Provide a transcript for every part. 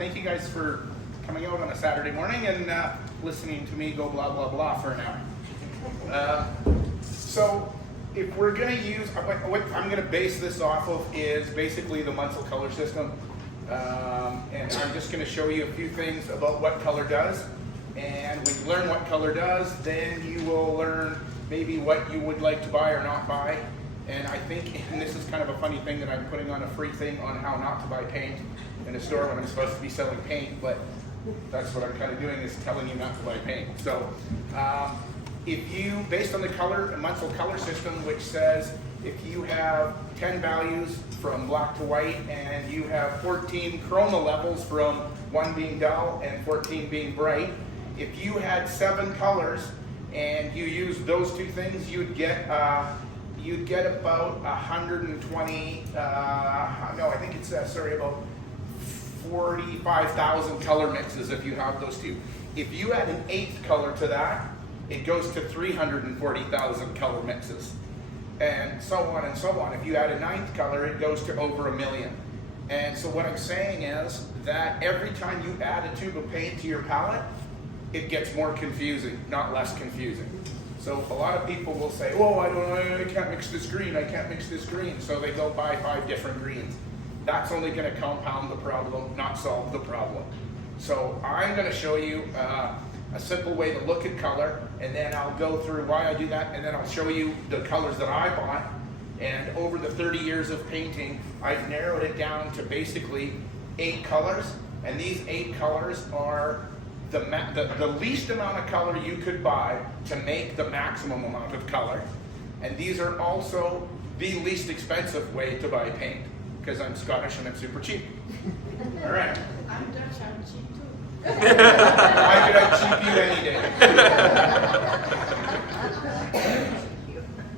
thank you guys for coming out on a Saturday morning and listening to me go blah, blah, blah for an hour. So if we're going to use, what I'm going to base this off of is basically the Munsell color system. And I'm just going to show you a few things about what color does. And when you learn what color does, then you will learn maybe what you would like to buy or not buy. And I think, and this is kind of a funny thing that I'm putting on a free thing on how not to buy paint in a store when I'm supposed to be selling paint, but that's what I'm kind of doing, is telling you not to buy paint. So if you, based on the color, Munsell color system, which says if you have 10 values from black to white and you have 14 chroma levels from 1 being dull and 14 being bright, if you had 7 colors and you use those two things, you'd get about 120, no, I think it's, about 45,000 color mixes if you have those two. If you add an 8th color to that, it goes to 340,000 color mixes. And so on and so on. If you add a 9th color, it goes to over 1 million. And so what I'm saying is that every time you add a tube of paint to your palette, it gets more confusing, not less confusing. So a lot of people will say, oh, I can't mix this green, I can't mix this green. So they go buy 5 different greens. That's only going to compound the problem, not solve the problem. So I'm going to show you a simple way to look at color, and then I'll go through why I do that, and then I'll show you the colors that I bought. And over the 30 years of painting, I've narrowed it down to basically 8 colors, and these 8 colors are the least amount of color you could buy to make the maximum amount of color. And these are also the least expensive way to buy paint, because I'm Scottish and I'm super cheap. All right. I'm Dutch, I'm cheap too. Why could I cheap you any day?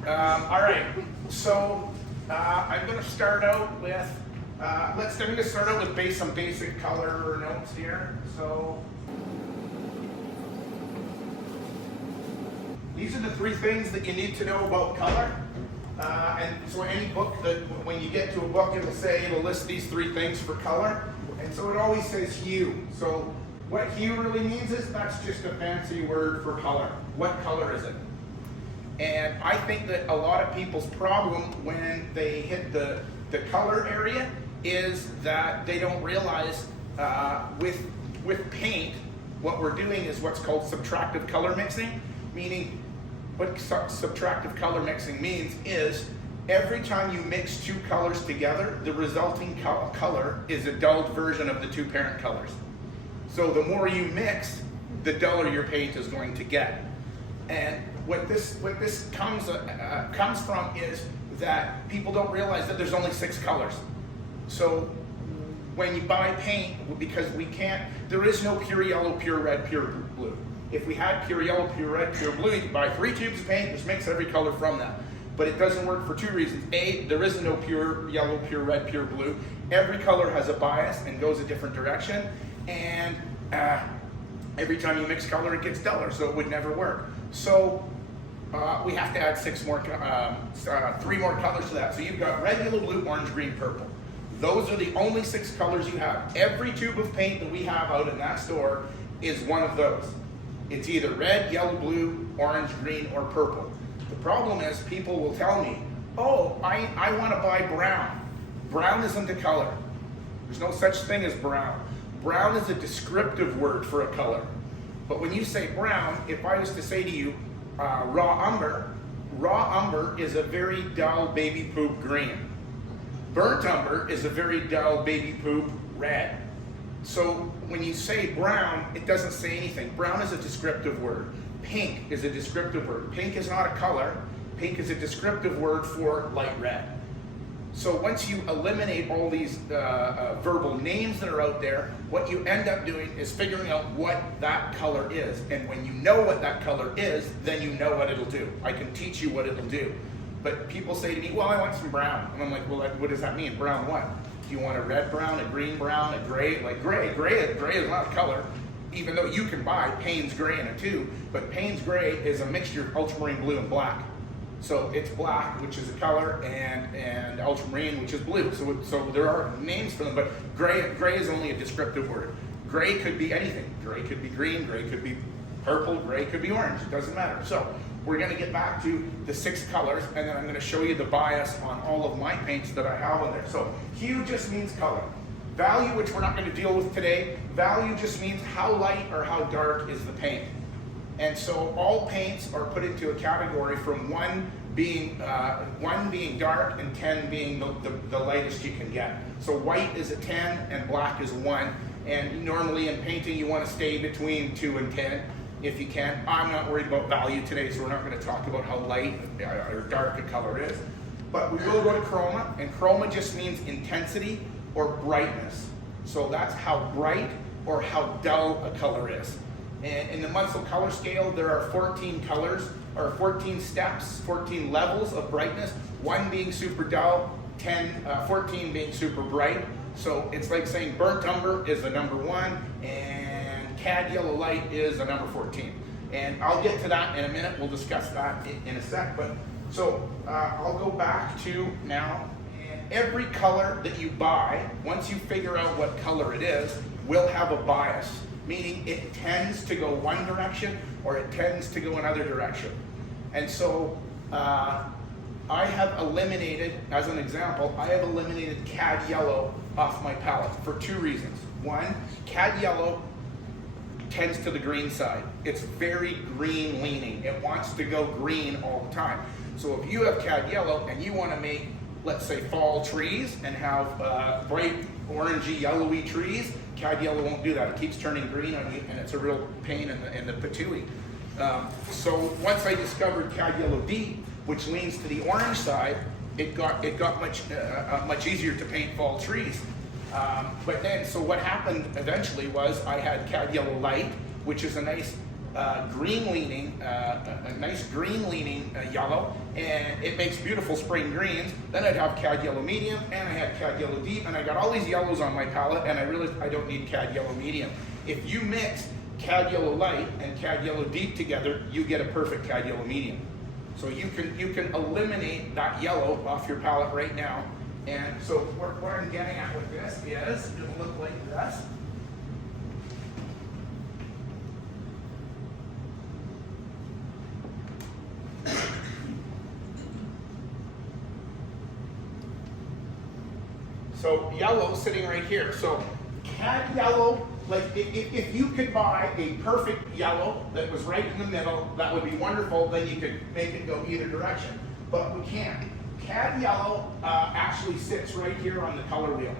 All right, so I'm going to start out with, I'm going to start out with some basic color notes here. So these are the 3 things that you need to know about color. And so any book that, when you get to a book, it'll list these 3 things for color. And so it always says hue. So what hue really means is that's just a fancy word for color. What color is it? And I think that a lot of people's problem when they hit the color area is that they don't realize with paint, what we're doing is what's called subtractive color mixing, meaning what subtractive color mixing means is every time you mix 2 colors together, the resulting color is a dulled version of the 2 parent colors. So the more you mix, the duller your paint is going to get. And what this comes from is that people don't realize that there's only 6 colors. So when you buy paint, because there is no pure yellow, pure red, pure blue. If we had pure yellow, pure red, pure blue, you could buy 3 tubes of paint, just mix every color from that. But it doesn't work for 2 reasons. A, there is no pure yellow, pure red, pure blue. Every color has a bias and goes a different direction. And every time you mix color, it gets duller, so it would never work. So we have to add 3 more colors to that. So you've got red, yellow, blue, orange, green, purple. Those are the only 6 colors you have. Every tube of paint that we have out in that store is one of those. It's either red, yellow, blue, orange, green, or purple. The problem is people will tell me, oh, I want to buy brown. Brown isn't a color. There's no such thing as brown. Brown is a descriptive word for a color. But when you say brown, if I was to say to you, raw umber is a very dull baby poop green. Burnt umber is a very dull baby poop red. So when you say brown, it doesn't say anything. Brown is a descriptive word. Pink is a descriptive word. Pink is not a color. Pink is a descriptive word for light red. So once you eliminate all these verbal names that are out there, what you end up doing is figuring out what that color is. And when you know what that color is, then you know what it'll do. I can teach you what it'll do. But people say to me, well, I want some brown. And I'm like, well, what does that mean? Brown what? Do you want a red brown, a green brown, a gray? Like gray is not a color. Even though you can buy Payne's gray in a tube, but Payne's gray is a mixture of ultramarine blue and black. So it's black, which is a color, and ultramarine, which is blue. So there are names for them, but gray is only a descriptive word. Gray could be anything. Gray could be green, gray could be purple, gray could be orange. It doesn't matter. So we're going to get back to the 6 colors, and then I'm going to show you the bias on all of my paints that I have on there. So hue just means color. Value, which we're not going to deal with today, value just means how light or how dark is the paint. And so all paints are put into a category from 1 being dark and 10 being the lightest you can get. So white is a 10 and black is a 1. And normally in painting you want to stay between 2 and 10 if you can. I'm not worried about value today, so we're not going to talk about how light or dark a color is. But we will go to chroma, and chroma just means intensity or brightness. So that's how bright or how dull a color is. And in the Munsell color scale, there are 14 colors, or 14 steps, 14 levels of brightness, 1 being super dull, 14 being super bright. So it's like saying burnt umber is the number 1, and cad yellow light is the number 14. And I'll get to that in a minute. We'll discuss that in a sec. But so I'll go back to now. Every color that you buy, once you figure out what color it is, will have a bias, meaning it tends to go one direction or it tends to go another direction. And so I have eliminated, as an example, I have eliminated cad yellow off my palette for 2 reasons. 1, cad yellow tends to the green side. It's very green leaning. It wants to go green all the time. So if you have cad yellow and you want to make, let's say, fall trees and have bright orangey yellowy trees, cad yellow won't do that. It keeps turning green on you, and it's a real pain in the patooey. So once I discovered cad yellow deep, which leans to the orange side, it got much easier to paint fall trees. But then, so what happened eventually was I had cad yellow light, which is a nice green leaning yellow, and it makes beautiful spring greens. Then I'd have cad yellow medium, and I had cad yellow deep, and I got all these yellows on my palette, and I realized I don't need cad yellow medium. If you mix cad yellow light and cad yellow deep together, you get a perfect cad yellow medium. So you can eliminate that yellow off your palette right now. And so what I'm getting at with this is it'll look like this. So yellow sitting right here. So cad yellow, like if you could buy a perfect yellow that was right in the middle, that would be wonderful. Then you could make it go either direction. But we can't. Cad yellow actually sits right here on the color wheel.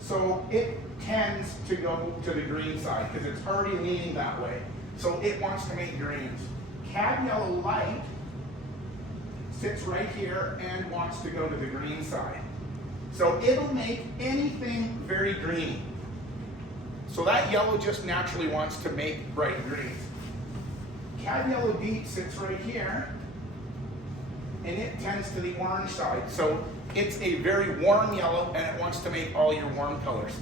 So it tends to go to the green side because it's already leaning that way. So it wants to make greens. Cad yellow light sits right here and wants to go to the green side. So it'll make anything very green. So that yellow just naturally wants to make bright greens. Cad yellow deep sits right here, and it tends to the orange side. So it's a very warm yellow, and it wants to make all your warm colors.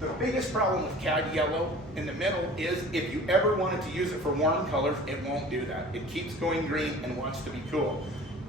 The biggest problem with cad yellow in the middle is if you ever wanted to use it for warm colors, it won't do that. It keeps going green and wants to be cool.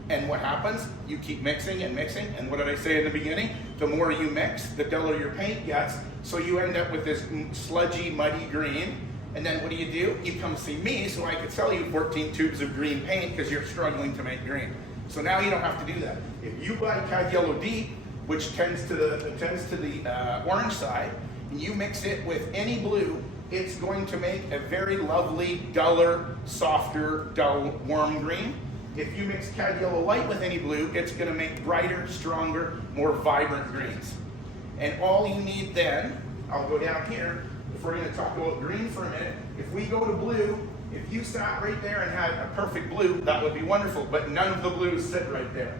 And what happens? You keep mixing and mixing, and what did I say in the beginning? The more you mix, the duller your paint gets, so you end up with this sludgy, muddy green. And then what do? You come see me so I could sell you 14 tubes of green paint because you're struggling to make green. So now you don't have to do that. If you buy cad yellow deep, which tends to the orange side, and you mix it with any blue, it's going to make a very lovely, duller, softer, dull, warm green. If you mix cad yellow light with any blue, it's going to make brighter, stronger, more vibrant greens. And all you need then, I'll go down here, if we're going to talk about green for a minute, if we go to blue, if you sat right there and had a perfect blue, that would be wonderful, but none of the blues sit right there.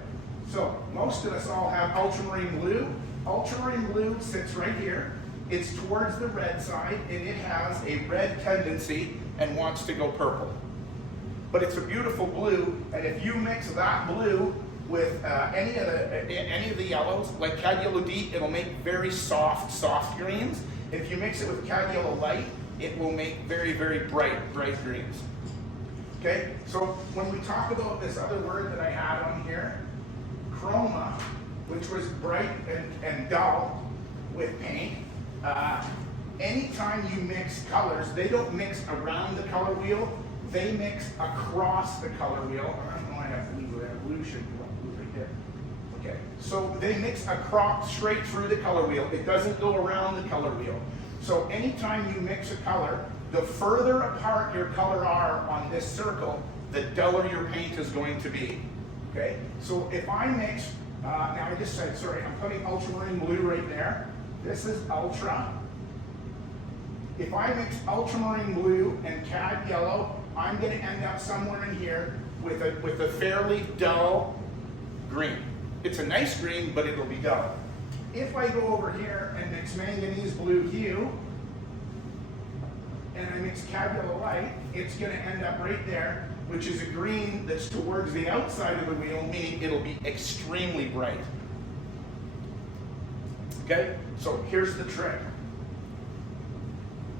So most of us all have ultramarine blue. Ultramarine blue sits right here. It's towards the red side, and it has a red tendency and wants to go purple. But it's a beautiful blue, and if you mix that blue with any of the yellows, like cad yellow deep, it'll make very soft greens. If you mix it with cad yellow light, it will make very, very bright greens. Okay, so when we talk about this other word that I had on here, chroma, which was bright and dull with paint, anytime you mix colors, they don't mix around the color wheel, they mix across the color wheel. I don't know why I have blue there. Blue should be blue right there. Okay, so they mix across straight through the color wheel. It doesn't go around the color wheel. So anytime you mix a color, the further apart your color are on this circle, the duller your paint is going to be. Okay, so if I mix, now I just said, sorry, I'm putting ultramarine blue right there. This is ultra. If I mix ultramarine blue and cad yellow, I'm going to end up somewhere in here with a fairly dull green. It's a nice green, but it'll be dull. If I go over here and mix manganese blue hue, and I mix cad yellow light, it's going to end up right there, which is a green that's towards the outside of the wheel, meaning it'll be extremely bright. Okay, so here's the trick.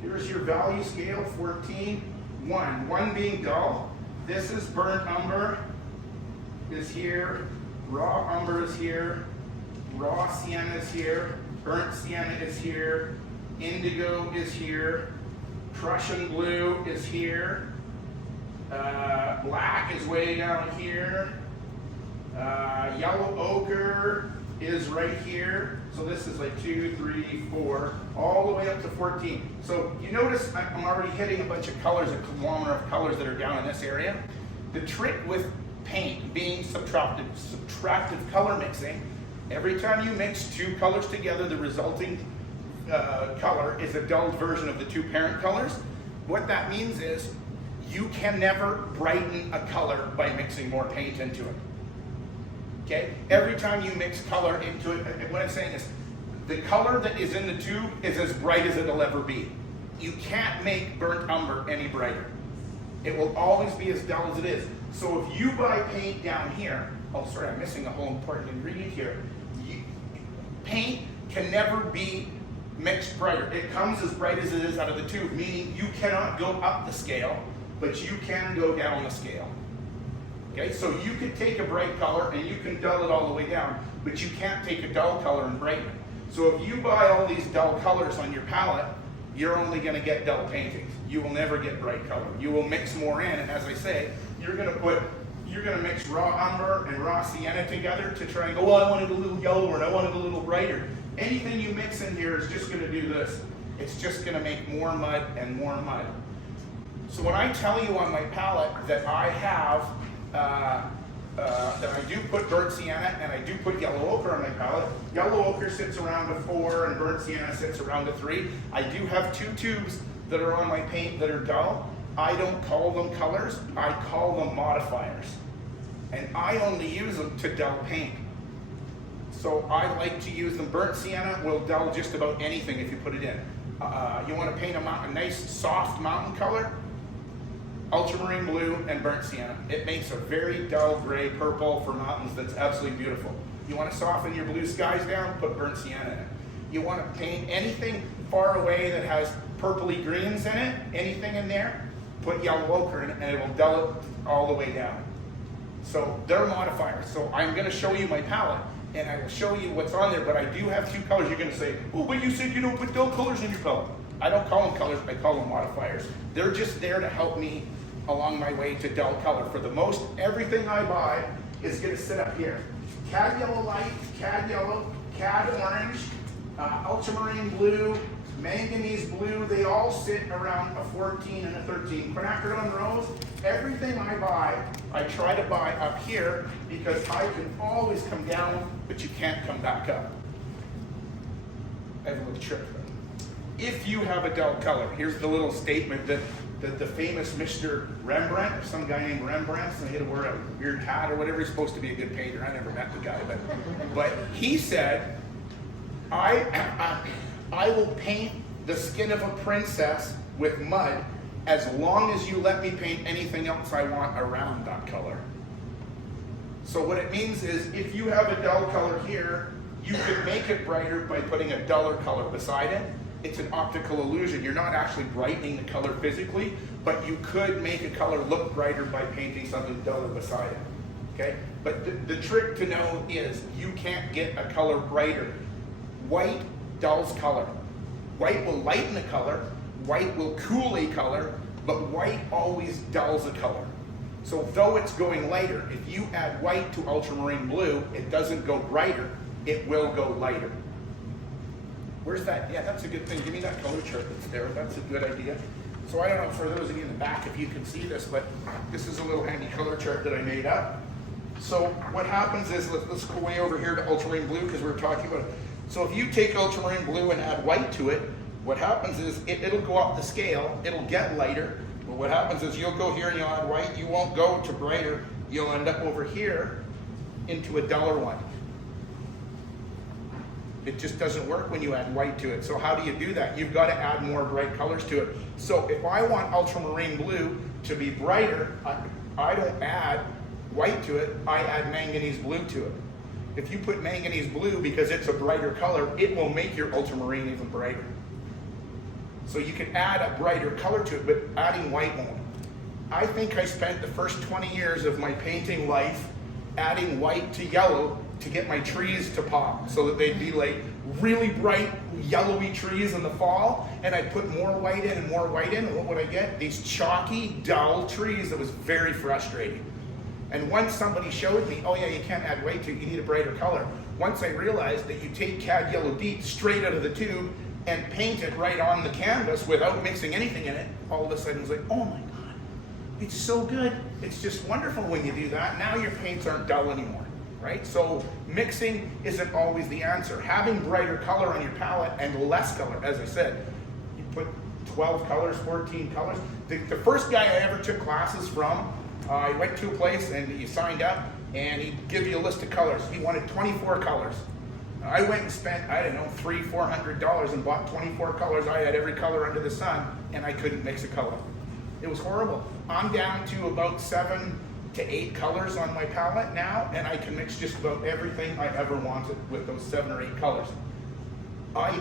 Here's your value scale, 14, 1. 1 being dull. This is burnt umber is here, raw umber is here, raw sienna is here, burnt sienna is here, indigo is here, Prussian blue is here, black is way down here, yellow ochre is right here. So this is like 2, 3, 4, all the way up to 14. So you notice I'm already hitting a bunch of colors, a conglomerate of colors that are down in this area. The trick with paint being subtractive color mixing, every time you mix two colors together, the resulting color is a dulled version of the two parent colors. What that means is you can never brighten a color by mixing more paint into it. Okay? Every time you mix color into it, and what I'm saying is, the color that is in the tube is as bright as it'll ever be. You can't make burnt umber any brighter. It will always be as dull as it is. So if you buy paint down here, oh sorry, I'm missing a whole important ingredient here. Paint can never be mixed brighter. It comes as bright as it is out of the tube, meaning you cannot go up the scale, but you can go down the scale. Okay, so you could take a bright color and you can dull it all the way down, but you can't take a dull color and brighten it. So if you buy all these dull colors on your palette, you're only going to get dull paintings. You will never get bright color. You will mix more in, and as I say, you're going to mix raw umber and raw sienna together to try and go, well, I wanted a little yellower and I wanted a little brighter. Anything you mix in here is just going to do this. It's just going to make more mud and more mud. So when I tell you on my palette that I have that I do put burnt sienna and I do put yellow ochre on my palette. Yellow ochre sits around a 4 and burnt sienna sits around a 3. I do have 2 tubes that are on my paint that are dull. I don't call them colors, I call them modifiers. And I only use them to dull paint. So I like to use them. Burnt sienna will dull just about anything if you put it in. You want to paint a nice soft mountain color? Ultramarine blue and burnt sienna. It makes a very dull gray purple for mountains that's absolutely beautiful. You want to soften your blue skies down? Put burnt sienna in it. You want to paint anything far away that has purpley greens in it, anything in there, put yellow ochre in it and it will dull it all the way down. So they're modifiers. So I'm going to show you my palette and I will show you what's on there, but I do have 2 colors. You're going to say, oh, but you said you don't put dull colors in your palette. I don't call them colors, I call them modifiers. They're just there to help me along my way to dull color. For the most, everything I buy is going to sit up here. Cad yellow light, cad yellow, cad orange, ultramarine blue, manganese blue, they all sit around a 14 and a 13. Quinacridone rose, everything I buy, I try to buy up here because I can always come down, but you can't come back up. I have a little trick though. If you have a dull color, here's the little statement that the famous Mr. Rembrandt, or some guy named Rembrandt, so he had to wear a weird hat or whatever, he's supposed to be a good painter. I never met the guy, but he said, I will paint the skin of a princess with mud as long as you let me paint anything else I want around that color. So what it means is if you have a dull color here, you could make it brighter by putting a duller color beside it. it's an optical illusion. You're not actually brightening the color physically, but you could make a color look brighter by painting something duller beside it, okay? But the trick to know is you can't get a color brighter. White dulls color. White will lighten a color, white will cool a color, but white always dulls a color. So though it's going lighter, if you add white to ultramarine blue, it doesn't go brighter, it will go lighter. Where's that? Yeah, that's a good thing. Give me that color chart that's there. That's a good idea. So I don't know, for those of you in the back, if you can see this, but this is a little handy color chart that I made up. So what happens is, let's go way over here to ultramarine blue because we were talking about it. So if you take ultramarine blue and add white to it, what happens is it'll go up the scale, it'll get lighter, but what happens is you'll go here and you'll add white, you won't go to brighter, you'll end up over here into a duller one. It just doesn't work when you add white to it. So how do you do that? You've got to add more bright colors to it. So if I want ultramarine blue to be brighter, I don't add white to it, I add manganese blue to it. If you put manganese blue because it's a brighter color, it will make your ultramarine even brighter. So you can add a brighter color to it, but adding white won't. I think I spent the first 20 years of my painting life adding white to yellow to get my trees to pop so that they'd be like really bright yellowy trees in the fall, and I'd put more white in and more white in, and what would I get? These chalky, dull trees that was very frustrating. And once somebody showed me, oh yeah, you can't add white to it, you need a brighter color. Once I realized that you take cad yellow deep straight out of the tube and paint it right on the canvas without mixing anything in it, all of a sudden it's like, oh my God, it's so good. It's just wonderful when you do that. Now your paints aren't dull anymore, right? So mixing isn't always the answer. Having brighter color on your palette and less color, as I said, you put 12 colors, 14 colors. The first guy I ever took classes from, I went to a place and you signed up and he'd give you a list of colors. He wanted 24 colors. I went and spent, I don't know, $300-400 and bought 24 colors. I had every color under the sun and I couldn't mix a color. It was horrible. I'm down to about 7 to 8 colors on my palette now, and I can mix just about everything I ever wanted with those 7 or 8 colors. I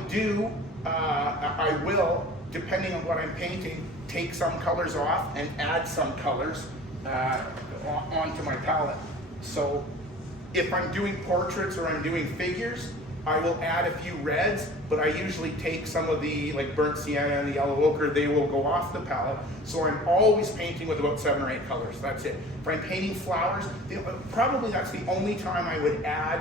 will, depending on what I'm painting, take some colors off and add some colors onto my palette. So if I'm doing portraits or I'm doing figures, I will add a few reds, but I usually take some of the like burnt sienna and the yellow ochre, they will go off the palette. So I'm always painting with about 7 or 8 colors, that's it. If I'm painting flowers, probably that's the only time I would add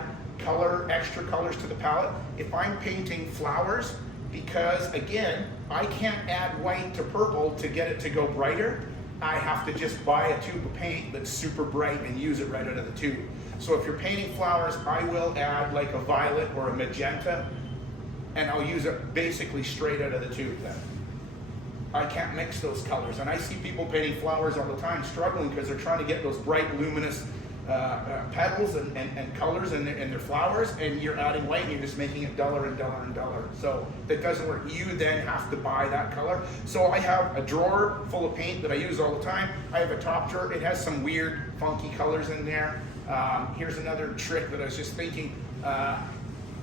extra colors to the palette. If I'm painting flowers, because again, I can't add white to purple to get it to go brighter. I have to just buy a tube of paint that's super bright and use it right out of the tube. So if you're painting flowers, I will add like a violet or a magenta, and I'll use it basically straight out of the tube then. I can't mix those colors, and I see people painting flowers all the time struggling because they're trying to get those bright luminous petals and colors in their flowers, and you're adding white and you're just making it duller and duller and duller. So that doesn't work. You then have to buy that color. So I have a drawer full of paint that I use all the time. I have a top drawer. It has some weird funky colors in there. Here's another trick that I was just thinking.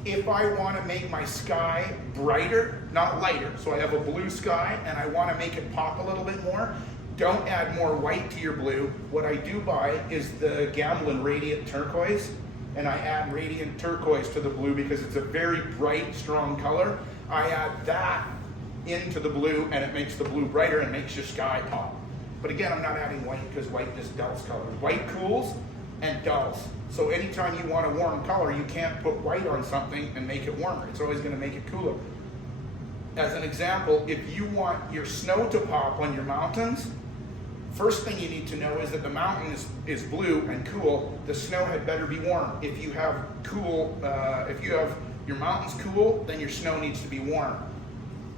If I want to make my sky brighter, not lighter, so I have a blue sky and I want to make it pop a little bit more, don't add more white to your blue. What I do buy is the Gamblin Radiant Turquoise, and I add Radiant Turquoise to the blue because it's a very bright, strong color. I add that into the blue and it makes the blue brighter and makes your sky pop. But again, I'm not adding white because white just dulls color. White cools and dulls. So anytime you want a warm color, you can't put white on something and make it warmer. It's always going to make it cooler. As an example, if you want your snow to pop on your mountains, first thing you need to know is that the mountain is blue and cool. The snow had better be warm. If you have your mountains cool, then your snow needs to be warm.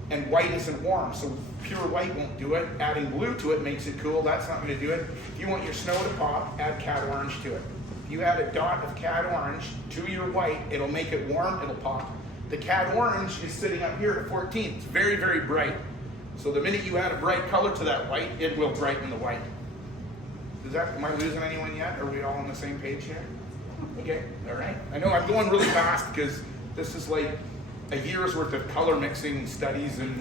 And white isn't warm, so pure white won't do it. Adding blue to it makes it cool. That's not going to do it. If you want your snow to pop, add cad orange to it. If you add a dot of cad orange to your white, it'll make it warm, it'll pop. The cad orange is sitting up here at 14. It's very, very bright. So the minute you add a bright color to that white, it will brighten the white. Am I losing anyone yet? Are we all on the same page here? Okay, all right. I know I'm going really fast because this is like a year's worth of color mixing studies in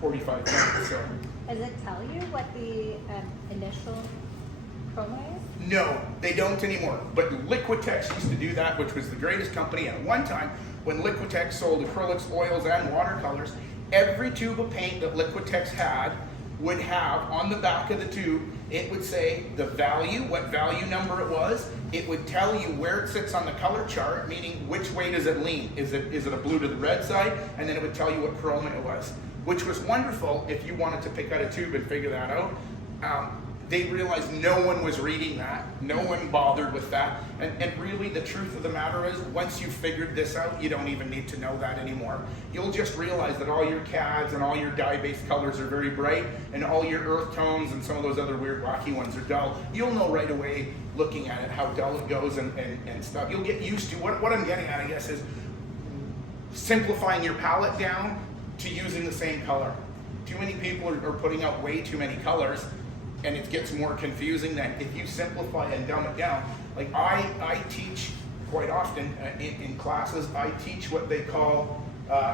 45 minutes. So. Does it tell you what the initial chroma is? No, they don't anymore. But Liquitex used to do that, which was the greatest company. At one time, when Liquitex sold acrylics, oils, and watercolors, every tube of paint that Liquitex had would have on the back of the tube, it would say the value, what value number it was. It would tell you where it sits on the color chart, meaning which way does it lean. Is it a blue to the red side? And then it would tell you what chroma it was, which was wonderful if you wanted to pick out a tube and figure that out. They realized no one was reading that. No one bothered with that. And really the truth of the matter is, once you've figured this out, you don't even need to know that anymore. You'll just realize that all your CADs and all your dye-based colors are very bright, and all your earth tones and some of those other weird wacky ones are dull. You'll know right away looking at it how dull it goes and stuff. You'll get used to, what I'm getting at, I guess, is simplifying your palette down to using the same color. Too many people are putting out way too many colors, and it gets more confusing than if you simplify and dumb it down. Like I teach quite often in classes, I teach what they call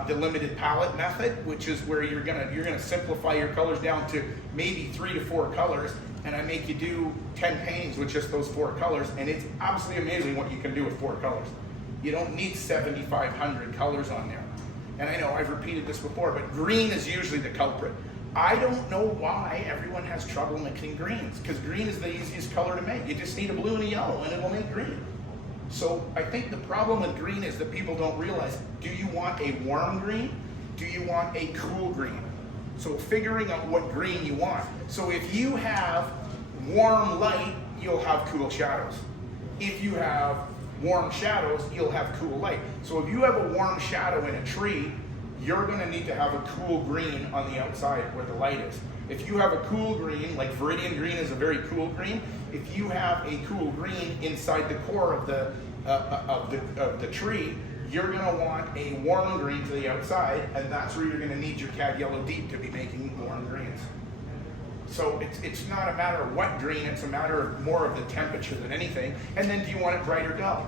the limited palette method, which is where you're gonna simplify your colors down to maybe 3 to 4 colors, and I make you do 10 paintings with just those 4 colors, and it's absolutely amazing what you can do with 4 colors. You don't need 7,500 colors on there. And I know I've repeated this before, but green is usually the culprit. I don't know why everyone has trouble mixing greens, because green is the easiest color to make. You just need a blue and a yellow and it will make green. So I think the problem with green is that people don't realize, do you want a warm green? Do you want a cool green? So figuring out what green you want. So if you have warm light, you'll have cool shadows. If you have warm shadows, you'll have cool light. So if you have a warm shadow in a tree, you're going to need to have a cool green on the outside where the light is. If you have a cool green, like Viridian green is a very cool green, if you have a cool green inside the core of the tree, you're going to want a warm green to the outside, and that's where you're going to need your cad yellow deep to be making warm greens. So it's not a matter of what green, it's a matter of more of the temperature than anything. And then do you want it bright or dull?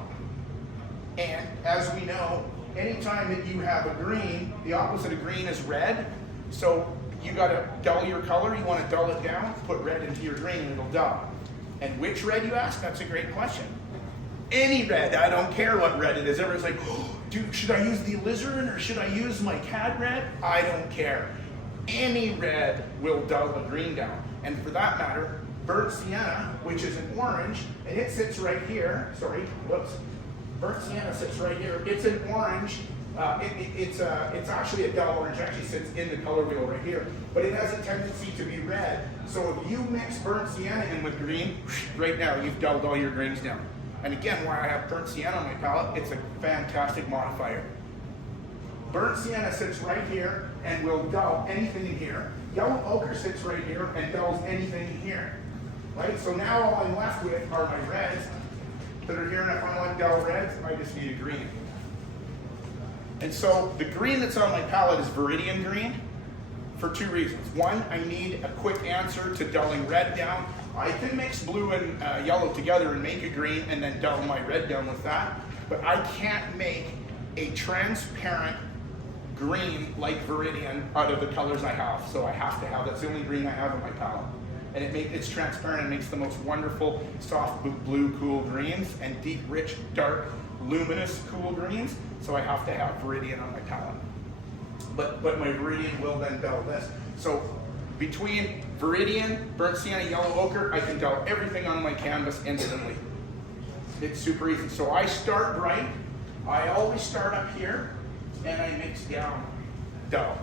And as we know, anytime that you have a green, the opposite of green is red. So you got to dull your color. You want to dull it down, put red into your green and it'll dull. And which red, you ask? That's a great question. Any red, I don't care what red it is. Everyone's like, oh, dude, should I use the alizarin or should I use my CAD red? I don't care. Any red will dull a green down. And for that matter, burnt sienna, which is an orange, and it sits right here. Sorry, whoops. Burnt sienna sits right here. It's an orange. It's actually a dull orange. It actually sits in the color wheel right here. But it has a tendency to be red. So if you mix burnt sienna in with green, right now you've dulled all your greens down. And again, why I have burnt sienna on my palette, it's a fantastic modifier. Burnt sienna sits right here and will dull anything in here. Yellow ochre sits right here and dulls anything in here. Right? So now all I'm left with are my reds that are here, and if I want dull reds, I just need a green. And so the green that's on my palette is Viridian green for 2 reasons. One, I need a quick answer to dulling red down. I can mix blue and yellow together and make a green and then dull my red down with that, but I can't make a transparent green like Viridian out of the colors I have. So I have to have, that's the only green I have in my palette. And it's transparent and makes the most wonderful soft blue cool greens and deep rich dark luminous cool greens. So I have to have Viridian on my palette. But my Viridian will then dull this. So between Viridian, burnt sienna, yellow ochre, I can dull everything on my canvas instantly. It's super easy. So I start bright. I always start up here and I mix down dull.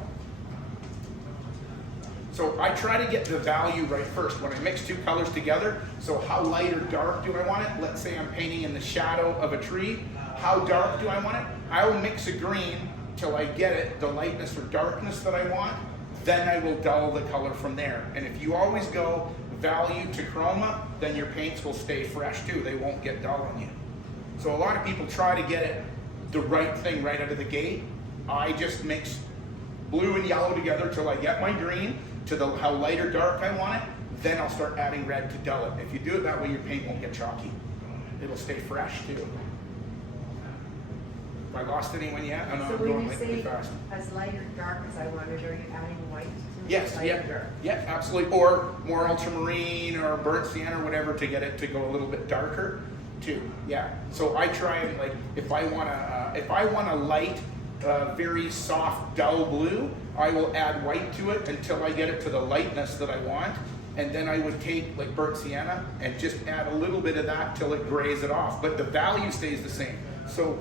So I try to get the value right first when I mix 2 colors together. So how light or dark do I want it? Let's say I'm painting in the shadow of a tree. How dark do I want it? I will mix a green till I get it, the lightness or darkness that I want. Then I will dull the color from there. And if you always go value to chroma, then your paints will stay fresh too. They won't get dull on you. So a lot of people try to get it the right thing right out of the gate. I just mix blue and yellow together till I get my green to how light or dark I want it. Then I'll start adding red to dull it. If you do it that way, your paint won't get chalky. It'll stay fresh too. I lost anyone yet? I know So I'm when going you like say really fast. as light or dark as I wanted, are you adding white to Yes, light yeah, or dark? yeah, absolutely. Or more ultramarine or burnt sienna or whatever to get it to go a little bit darker too. Yeah. So I try and like if I want a light, very soft, dull blue, I will add white to it until I get it to the lightness that I want. And then I would take like burnt sienna and just add a little bit of that till it grays it off. But the value stays the same. So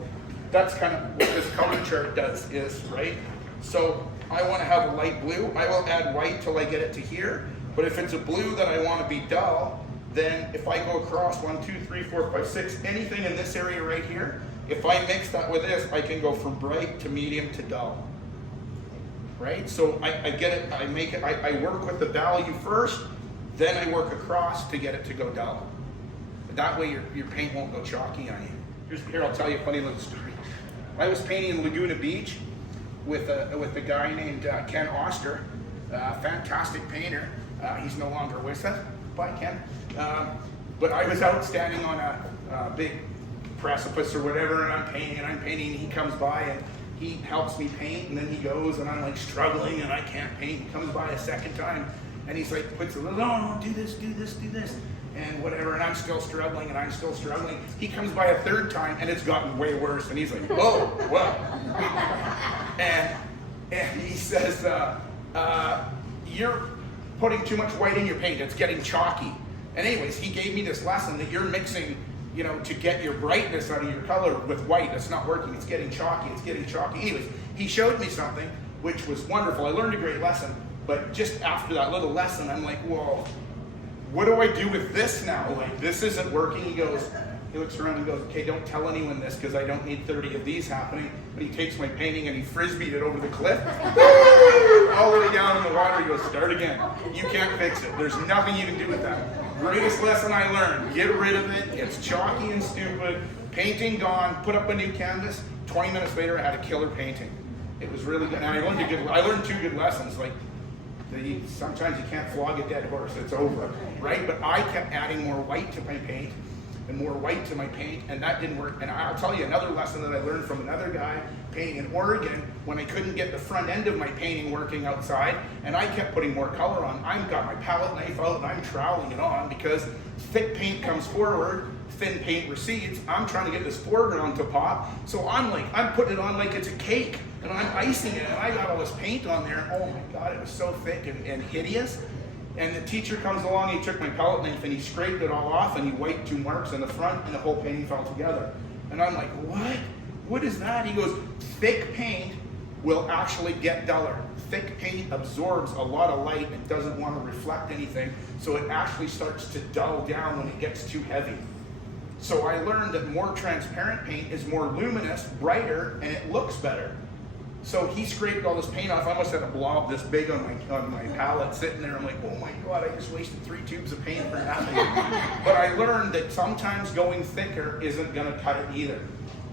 that's kind of what this color chart does is, right? So I want to have a light blue, I will add white till I get it to here. But if it's a blue that I want to be dull, then if I go across 1, 2, 3, 4, 5, 6, anything in this area right here, if I mix that with this, I can go from bright to medium to dull. Right? So I get it, I work with the value first, then I work across to get it to go dull. That way your paint won't go chalky on you. Here, I'll tell you a funny little story. I was painting in Laguna Beach with a guy named Ken Oster, fantastic painter. He's no longer with us. Bye, Ken. But I was out standing on a big precipice or whatever, and I'm painting, and he comes by, and he helps me paint, and then he goes, and I'm like struggling, and I can't paint. He comes by a second time, and he's like, puts a little, no, do this, and whatever, and I'm still struggling, He comes by a third time, and it's gotten way worse, and he's like, whoa, and he says, you're putting too much white in your paint, it's getting chalky. And anyways, he gave me this lesson that you're mixing, to get your brightness out of your color with white. It's not working, it's getting chalky. Anyways, he showed me something which was wonderful. I learned a great lesson, but just after that little lesson, I'm like, whoa, what do I do with this now? Like, this isn't working. He looks around and goes, okay, don't tell anyone this because I don't need 30 of these happening. But he takes my painting and he frisbeed it over the cliff, all the way down in the water. He goes, start again. You can't fix it. There's nothing you can do with that. Greatest lesson I learned, get rid of it. It's chalky and stupid. Painting gone, put up a new canvas. 20 minutes later, I had a killer painting. It was really good. And I learned 2 good lessons. Like, sometimes you can't flog a dead horse. It's over, right? But I kept adding more white to my paint and more white to my paint, and that didn't work. And I'll tell you another lesson that I learned from another guy painting in Oregon when I couldn't get the front end of my painting working outside, and I kept putting more color on. I've got my palette knife out and I'm troweling it on because thick paint comes forward, thin paint recedes. I'm trying to get this foreground to pop, so I'm putting it on like it's a cake, and I'm icing it, and I got all this paint on there. Oh my God, it was so thick and hideous. And the teacher comes along, he took my palette knife and he scraped it all off and he wiped 2 marks in the front and the whole painting fell together. And I'm like, what? What is that? He goes, thick paint will actually get duller. Thick paint absorbs a lot of light and doesn't want to reflect anything, so it actually starts to dull down when it gets too heavy. So I learned that more transparent paint is more luminous, brighter, and it looks better. So he scraped all this paint off. I almost had a blob this big on my palette sitting there. I'm like, oh my God, I just wasted 3 tubes of paint for nothing. But I learned that sometimes going thicker isn't gonna cut it either.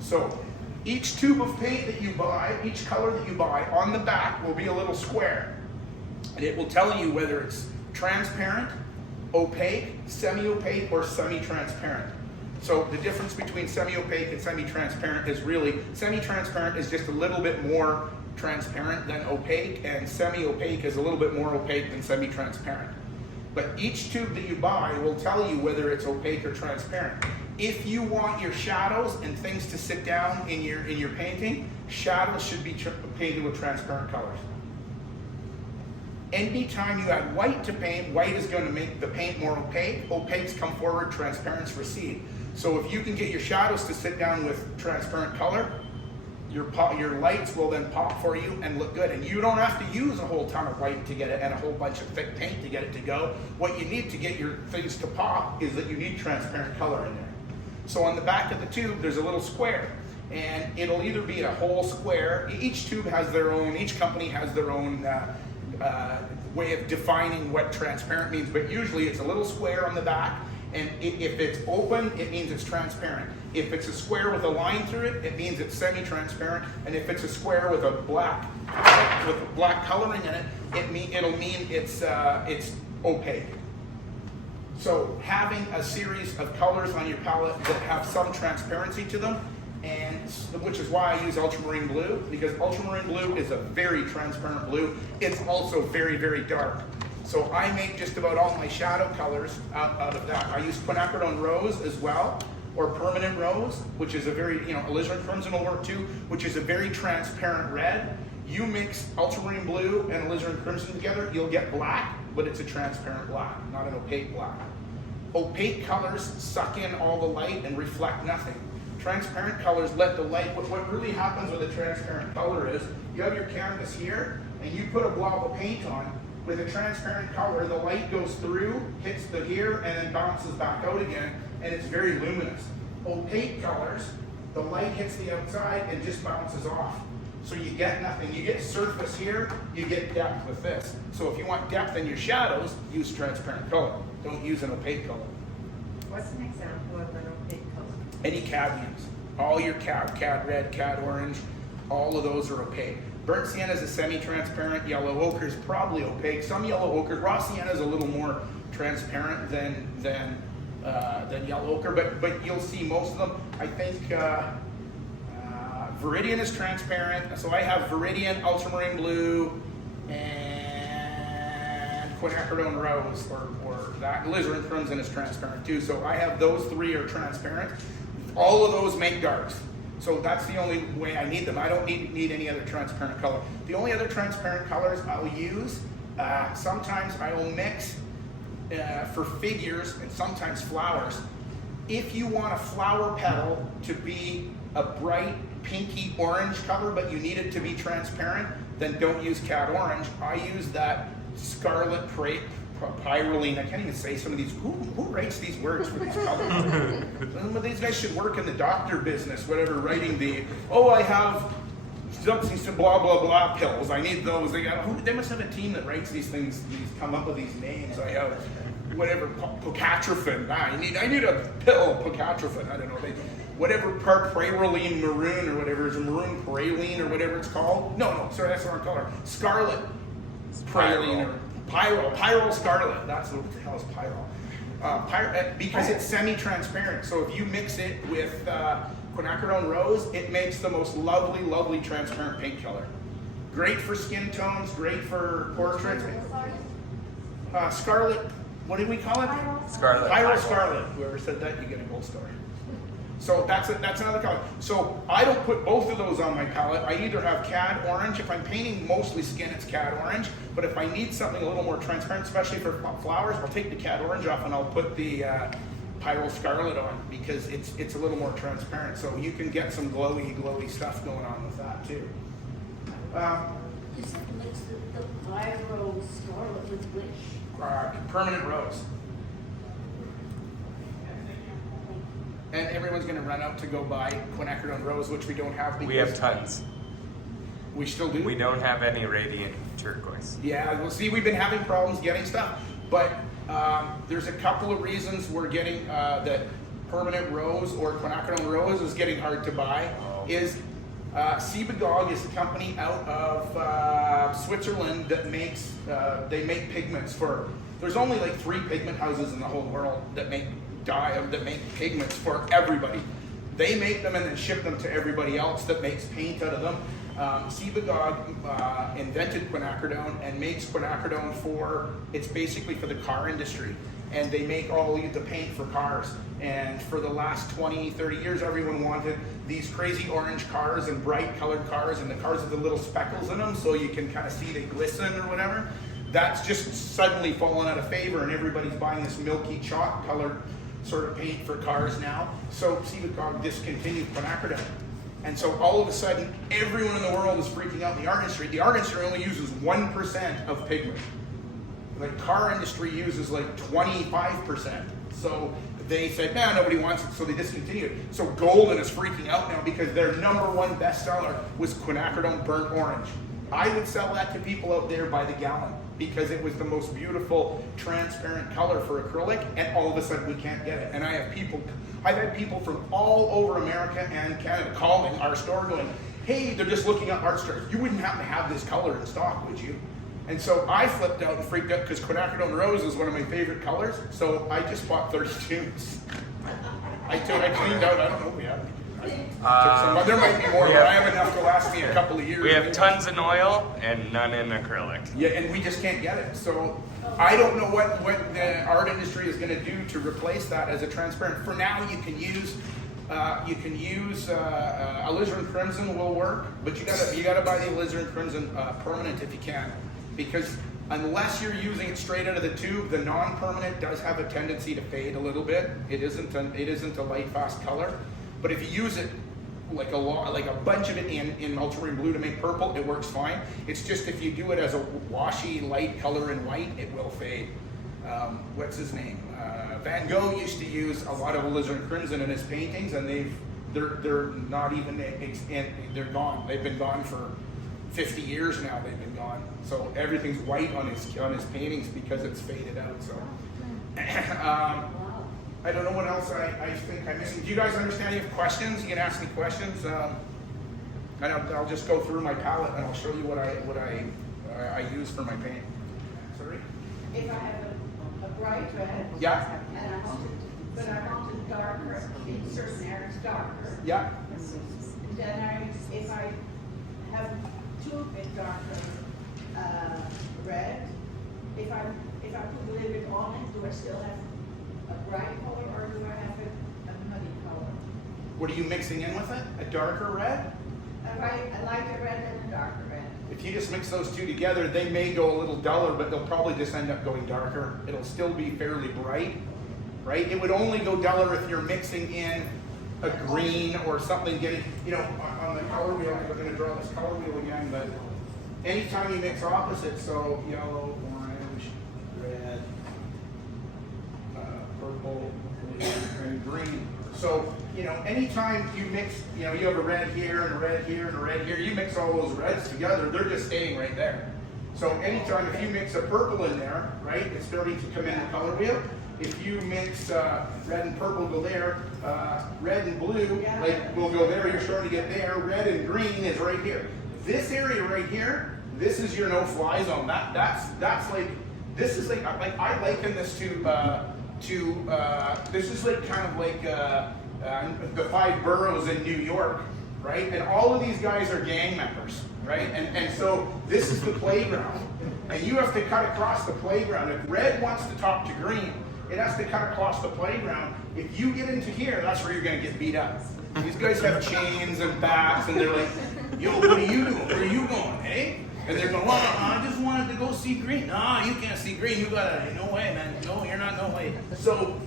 So each tube of paint that you buy, each color that you buy, on the back will be a little square. And it will tell you whether it's transparent, opaque, semi-opaque, or semi-transparent. So the difference between semi-opaque and semi-transparent is really, semi-transparent is just a little bit more transparent than opaque, and semi-opaque is a little bit more opaque than semi-transparent. But each tube that you buy will tell you whether it's opaque or transparent. If you want your shadows and things to sit down in your painting, shadows should be painted with transparent colors. Anytime you add white to paint, white is going to make the paint more opaque. Opaques come forward, transparents recede. So if you can get your shadows to sit down with transparent color, your lights will then pop for you and look good. And you don't have to use a whole ton of white to get it and a whole bunch of thick paint to get it to go. What you need to get your things to pop is that you need transparent color in there. So on the back of the tube, there's a little square. And it'll either be a whole square. Each tube has their own, each company has their own way of defining what transparent means. But usually it's a little square on the back. And if it's open, it means it's transparent. If it's a square with a line through it, it means it's semi-transparent. And if it's a square with a black coloring in it, it'll mean it's opaque. So having a series of colors on your palette that have some transparency to them and which is why I use ultramarine blue, because ultramarine blue is a very transparent blue. It's also very, very dark. So I make just about all my shadow colors out of that. I use quinacridone rose as well, or permanent rose, which is a very, alizarin crimson will work too, which is a very transparent red. You mix ultramarine blue and alizarin crimson together, you'll get black, but it's a transparent black, not an opaque black. Opaque colors suck in all the light and reflect nothing. Transparent colors let the light, what really happens with a transparent color is, you have your canvas here, and you put a blob of paint on. With a transparent color, the light goes through, hits the here, and then bounces back out again, and it's very luminous. Opaque colors, the light hits the outside and just bounces off. So you get nothing. You get surface here, you get depth with this. So if you want depth in your shadows, use transparent color. Don't use an opaque color. What's an example of an opaque color? Any cadmiums. All your cad red, cad orange, all of those are opaque. Burnt sienna is a semi-transparent. Yellow ochre is probably opaque. Some yellow ochre, raw sienna is a little more transparent than yellow ochre, but you'll see most of them. I think Viridian is transparent. So I have Viridian, ultramarine blue, and quinacridone rose, or that. Alizarin crimson is transparent too. So I have those three are transparent. All of those make darks. So that's the only way I need them. I don't need any other transparent color. The only other transparent colors I'll use, sometimes I will mix for figures and sometimes flowers. If you want a flower petal to be a bright pinky orange color, but you need it to be transparent, then don't use cad orange. I use that scarlet pyroline. I can't even say some of these. Who writes these words for these colors? These guys should work in the doctor business, whatever, writing I have some blah, blah, blah pills. I need those. They must have a team that writes these things, come up with these names. I have whatever, pocatrophin. I need a pill, pocatrophin. I don't know. Whatever pyroline maroon or whatever is a maroon praline or whatever it's called. No, sorry, that's the wrong color. Scarlet praline or pyro scarlet. That's what the hell is pyro. Because it's semi-transparent. So if you mix it with quinacridone rose, it makes the most lovely, lovely transparent paint color. Great for skin tones, great for portraits. Scarlet, what did we call it? Scarlet. Pyro scarlet. Whoever said that, you get a gold star. So that's another color. So I don't put both of those on my palette. I either have cad orange. If I'm painting mostly skin, it's cad orange. But if I need something a little more transparent, especially for flowers, I'll take the cad orange off and I'll put the pyro scarlet on, because it's a little more transparent. So you can get some glowy stuff going on with that too. You said mix the pyro scarlet with which? Permanent rose. And everyone's going to run out to go buy quinacridone rose, which we don't have. We have tons. We still do? We don't have any radiant turquoise. Yeah, well, see, we've been having problems getting stuff. But there's a couple of reasons we're getting that permanent rose or quinacridone rose is getting hard to buy. Sebagog is a company out of Switzerland that makes, they make pigments for, there's only like 3 pigment houses in the whole world that make that make pigments for everybody. They make them and then ship them to everybody else that makes paint out of them. Sebagog invented quinacridone and makes quinacridone it's basically for the car industry. And they make all the paint for cars. And for the last 20, 30 years, everyone wanted these crazy orange cars and bright colored cars, and the cars with the little speckles in them so you can kind of see they glisten or whatever. That's just suddenly fallen out of favor, and everybody's buying this milky chalk colored sort of paint for cars now. So Sebagog discontinued quinacridone. And so all of a sudden, everyone in the world is freaking out in the art industry. The art industry only uses 1% of pigment. The car industry uses like 25%. So they said, nah, nobody wants it, so they discontinued. So Golden is freaking out now because their #1 bestseller was quinacridone burnt orange. I would sell that to people out there by the gallon because it was the most beautiful, transparent color for acrylic, and all of a sudden we can't get it. And I've had people from all over America and Canada calling our store going, hey, they're just looking at art stores. You wouldn't happen to have this color in stock, would you? And so I flipped out and freaked out because quinacridone rose is one of my favorite colors. So I just bought 30 tubes. I cleaned out, I don't know if we have any. There might be more, we but have- I have enough to last me a couple of years. We have tons in oil and none in acrylic. Yeah, and we just can't get it. So I don't know what the art industry is going to do to replace that as a transparent. For now, you can use alizarin crimson will work, but you gotta buy the alizarin crimson permanent if you can, because unless you're using it straight out of the tube, the non-permanent does have a tendency to fade a little bit. It isn't a light fast color, but if you use it like a bunch of it in ultramarine blue to make purple, it works fine. It's just if you do it as a washy light color in white, it will fade. What's his name? Van Gogh used to use a lot of alizarin crimson in his paintings, and they're not even they're gone. They've been gone for 50 years now. They've been gone. So everything's white on his paintings because it's faded out. So I don't know what else I think I'm missing. Do you guys understand? You have questions? You can ask me questions. And I'll just go through my palette and I'll show you what I use for my paint. Sorry. If I have a bright red. Yeah. And I want it darker, in certain areas darker. Yeah. Then if I have too bit darker red, if I put a little bit on it, do I still have a bright color or do I have a muddy color? What are you mixing in with it? A darker red? A lighter red and a darker red. If you just mix those two together, they may go a little duller, but they'll probably just end up going darker. It'll still be fairly bright, right? It would only go duller if you're mixing in a green or something getting, on the color wheel, I'm going to draw this color wheel again, but anytime you mix opposites, so yellow, orange, red, purple, blue, and green. So, anytime you mix, you have a red here and a red here and a red here, you mix all those reds together, they're just staying right there. So anytime if you mix a purple in there, right, it's starting to come in the color wheel. If you mix red and purple go there, red and blue will go there, you're starting to get there, red and green is right here. This area right here, this is your no-fly zone. That's like, this is like I liken this to this is like kind of like the 5 boroughs in New York, right? And all of these guys are gang members, right? And so this is the playground, and you have to cut across the playground. If red wants to talk to green, it has to cut across the playground. If you get into here, that's where you're going to get beat up. These guys have chains and bats, and they're like, yo, what are you doing? Where are you going, eh? And they're going, well, I just wanted to go see green. No, you can't see green. You gotta, no way, man. No, you're not, no way. So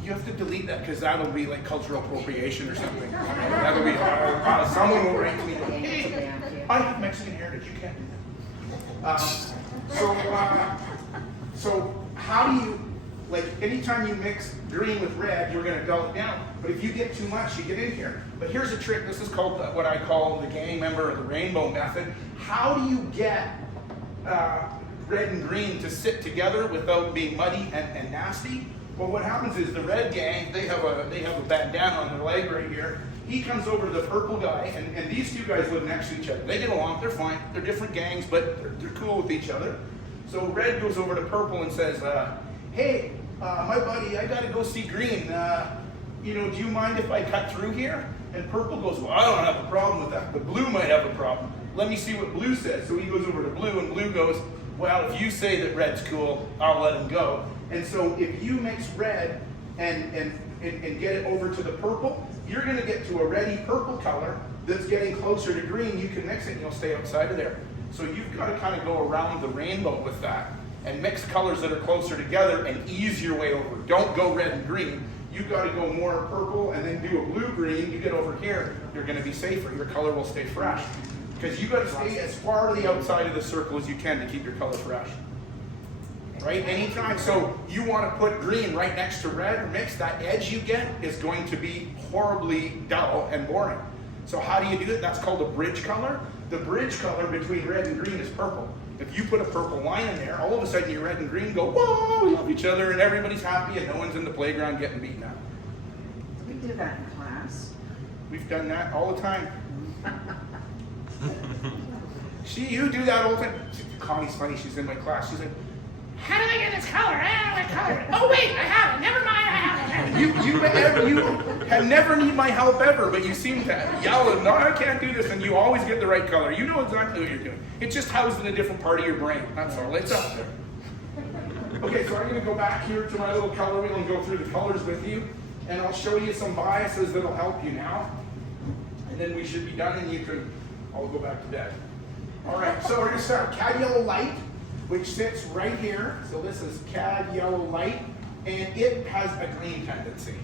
you have to delete that because that'll be like cultural appropriation or something. That'll be, someone will write to me, hey, I have Mexican heritage. You can't do that. So how do you, like, anytime you mix green with red, you're going to dull it down. But if you get too much, you get in here. But here's a trick. This is called what I call the gang member or the rainbow method. How do you get red and green to sit together without being muddy and nasty? Well, what happens is the red gang, they have a bandana on their leg right here. He comes over to the purple guy, and these two guys live next to each other. They get along. They're fine. They're different gangs, but they're cool with each other. So red goes over to purple and says, hey, my buddy, I gotta go see green. Do you mind if I cut through here? And purple goes, well, I don't have a problem with that, but blue might have a problem. Let me see what blue says. So he goes over to blue, and blue goes, well, if you say that red's cool, I'll let him go. And so if you mix red and get it over to the purple, you're gonna get to a reddy purple color that's getting closer to green. You can mix it and you'll stay outside of there. So you've got to kind of go around the rainbow with that and mix colors that are closer together and ease your way over. Don't go red and green. You've got to go more purple and then do a blue-green. You get over here, you're going to be safer. Your color will stay fresh. Because you've got to stay as far to the outside of the circle as you can to keep your color fresh. Right? Anytime. So you want to put green right next to red or mix, that edge you get is going to be horribly dull and boring. So how do you do it? That's called a bridge color. The bridge color between red and green is purple. If you put a purple line in there, all of a sudden your red and green go, whoa, we love each other, and everybody's happy, and no one's in the playground getting beaten up. We do that in class. We've done that all the time. You do that all the time. Connie's funny, she's in my class. She's like, how do I get this color? I don't know what color. Oh wait, I have it. Never mind, I have it. You have never need my help ever, but you seem to yell, no, I can't do this, and you always get the right color. You know exactly what you're doing. It's just housed in a different part of your brain. That's all. It's up there. Okay, so I'm going to go back here to my little color wheel and go through the colors with you, and I'll show you some biases that'll help you now. And then we should be done, and you can all go back to bed. All right, so we're going to start CAD yellow light, which sits right here. So this is CAD yellow light, and it has a green tendency.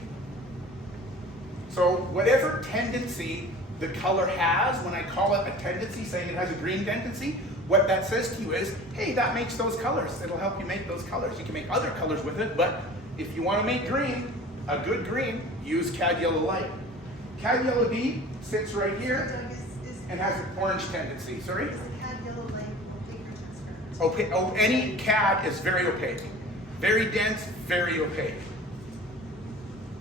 So whatever tendency the color has, when I call it a tendency, saying it has a green tendency, what that says to you is, hey, that makes those colors. It'll help you make those colors. You can make other colors with it, but if you want to make green, a good green, use CAD yellow light. CAD yellow deep sits right here and has an orange tendency. Sorry? Is the CAD yellow light opaque or transparent? Opaque. Any CAD is very opaque. Very dense, very opaque.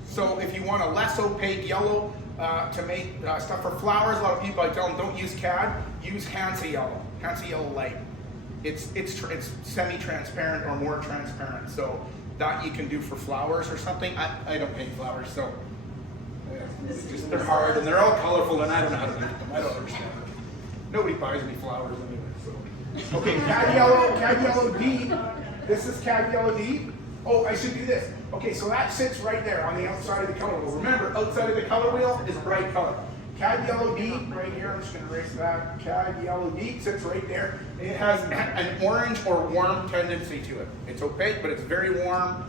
So if you want a less opaque yellow to make stuff for flowers, a lot of people, I tell them, don't use CAD, use Hansa yellow. Hansa yellow light. It's semi-transparent or more transparent. So that you can do for flowers or something. I don't paint flowers, so they're hard and they're all colorful, and I don't know how to make them. I don't understand them. Nobody buys me flowers anyway. So okay, CAD yellow deep. This is CAD yellow deep. Oh, I should do this. Okay, so that sits right there on the outside of the color wheel. Remember, outside of the color wheel is bright color. CAD yellow deep right here. I'm just going to erase that. CAD yellow deep sits right there. It has an orange or warm tendency to it. It's opaque, but it's very warm.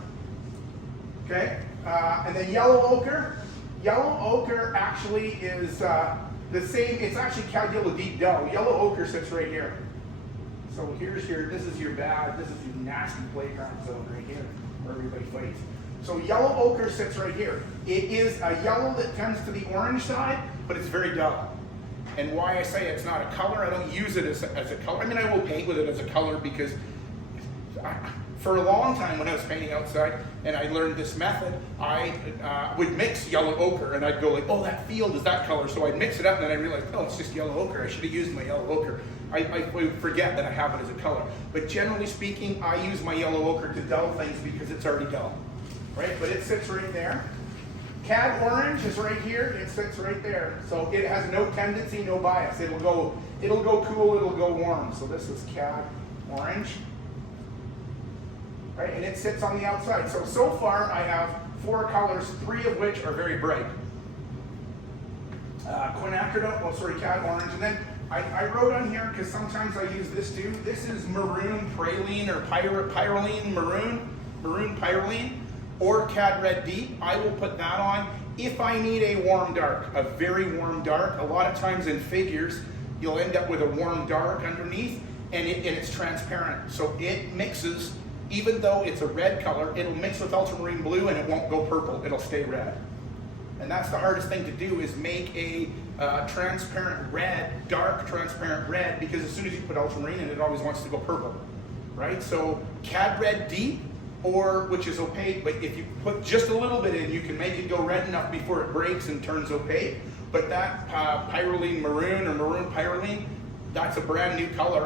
Okay, and then yellow ochre. Yellow ochre actually is the same. It's actually CAD yellow deep dull. Yellow ochre sits right here. So here's your. This is your bad. This is your nasty playground zone right here, where everybody fights. So yellow ochre sits right here. It is a yellow that tends to the orange side, but it's very dull. And why I say it's not a color, I don't use it as a color. I mean, I will paint with it as a color because for a long time when I was painting outside and I learned this method, I would mix yellow ochre and I'd go like, oh, that field is that color. So I'd mix it up and then I realized, oh, it's just yellow ochre. I should have used my yellow ochre. I forget that I have it as a color. But generally speaking, I use my yellow ochre to dull things because it's already dull. Right, but it sits right there. CAD orange is right here. It sits right there. So it has no tendency, no bias. It'll go cool. It'll go warm. So this is CAD orange. Right, and it sits on the outside. So far I have 4 colors, 3 of which are very bright. CAD orange, and then I wrote on here because sometimes I use this too. This is maroon praline or pyroline maroon pyroline. Or CAD red deep. I will put that on if I need a warm dark, a very warm dark. A lot of times in figures, you'll end up with a warm dark underneath, and it's transparent. So it mixes, even though it's a red color, it'll mix with ultramarine blue and it won't go purple, it'll stay red. And that's the hardest thing to do, is make a transparent red, dark transparent red, because as soon as you put ultramarine in it, always wants to go purple, right? So CAD red deep, or which is opaque, but if you put just a little bit in, you can make it go red enough before it breaks and turns opaque. But that pyroline maroon or maroon pyroline, that's a brand new color.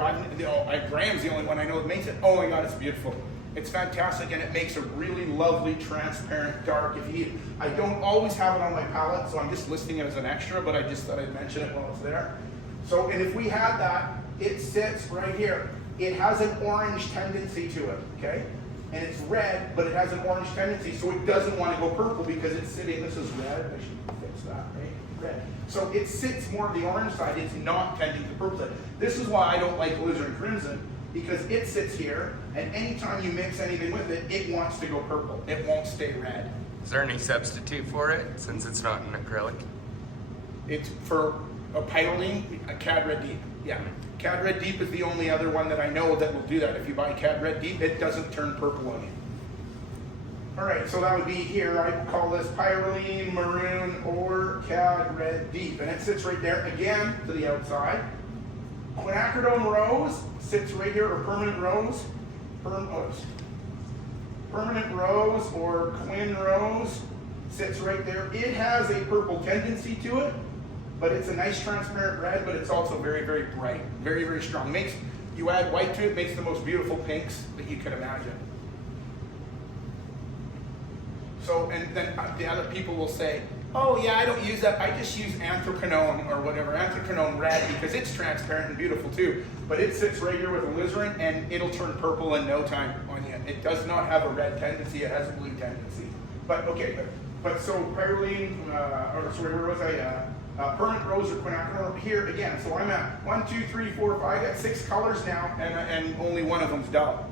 Graham's the only one I know that makes it. Oh my God, it's beautiful. It's fantastic, and it makes a really lovely transparent dark. I don't always have it on my palette, so I'm just listing it as an extra, but I just thought I'd mention it while it's there. So, and if we had that, it sits right here. It has an orange tendency to it, okay? And it's red, but it has an orange tendency, so it doesn't want to go purple because it's sitting, this is red, I should fix that, right? Red. So it sits more the orange side, it's not tending to the purple side. This is why I don't like alizarin crimson, because it sits here, and anytime you mix anything with it, it wants to go purple. It won't stay red. Is there any substitute for it, since it's not an acrylic? It's for a pyroline, a CAD red deep, yeah. CAD red deep is the only other one that I know that will do that. If you buy CAD red deep, it doesn't turn purple on you. All right, so that would be here. I call this pyroline maroon or CAD red deep, and it sits right there again to the outside. Quinacridone rose sits right here, or permanent rose. Permanent rose or quin rose sits right there. It has a purple tendency to it, but it's a nice transparent red, but it's also very, very bright, very, very strong. You add white to it, it makes the most beautiful pinks that you can imagine. So, and then the other people will say, oh yeah, I don't use that, I just use anthracnone or whatever, anthracnone red, because it's transparent and beautiful too. But it sits right here with alizarin and it'll turn purple in no time on you. It does not have a red tendency, it has a blue tendency. But okay, but so pyroline, or sorry, where was I? Permanent rose or quinacridone here again. So I'm at 1, 2, 3, 4, 5, I got 6 colors now, and only one of them's dull.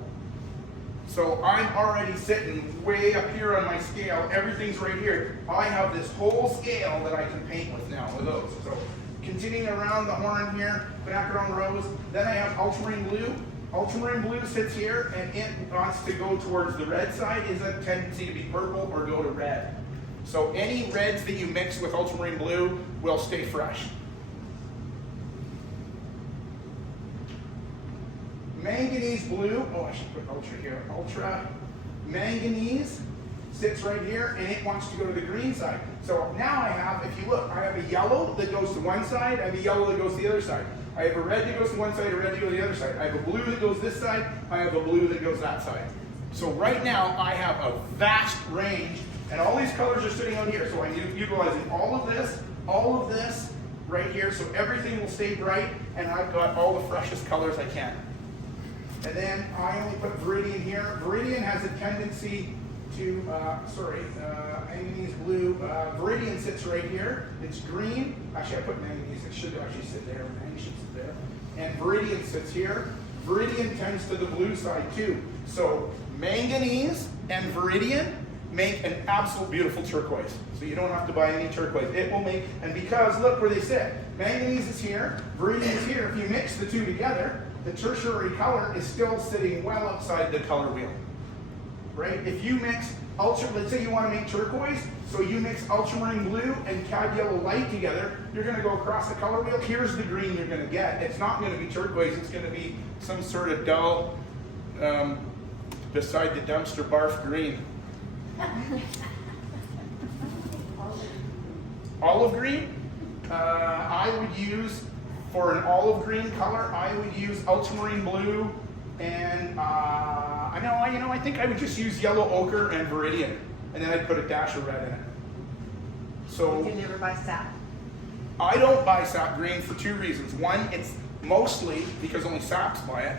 So I'm already sitting way up here on my scale. Everything's right here. I have this whole scale that I can paint with now with those. So continuing around the horn here, quinacridone rose. Then I have ultramarine blue. Ultramarine blue sits here, and it wants to go towards the red side. Is a tendency to be purple or go to red. So any reds that you mix with ultramarine blue will stay fresh. Manganese blue, oh I should put ultra here, ultra manganese sits right here and it wants to go to the green side. So now I have, if you look, I have a yellow that goes to one side, I have a yellow that goes to the other side. I have a red that goes to one side, a red that goes to the other side. I have a blue that goes this side, I have a blue that goes that side. So right now I have a vast range and all these colors are sitting out here. So I'm utilizing all of this right here, so everything will stay bright and I've got all the freshest colors I can. And then I only put Viridian here. Viridian has a tendency to, manganese blue. Viridian sits right here. It's green. Actually, I put manganese. It should actually sit there. Manganese should sit there. And Viridian sits here. Viridian tends to the blue side too. So manganese and Viridian make an absolute beautiful turquoise. So you don't have to buy any turquoise. It will make, and because look where they sit. Manganese is here. Viridian is here. If you mix the two together, the tertiary color is still sitting well outside the color wheel, right? If you mix let's say you want to make turquoise, so you mix ultramarine blue and cad yellow light together, you're going to go across the color wheel. Here's the green you're going to get. It's not going to be turquoise. It's going to be some sort of dull, beside the dumpster barf green. Olive green, I would use. For an olive green color, I would use ultramarine blue, and I think I would just use yellow ochre and Viridian, and then I'd put a dash of red in it. So You never buy sap. I don't buy sap green for 2 reasons. One, it's mostly because only saps buy it.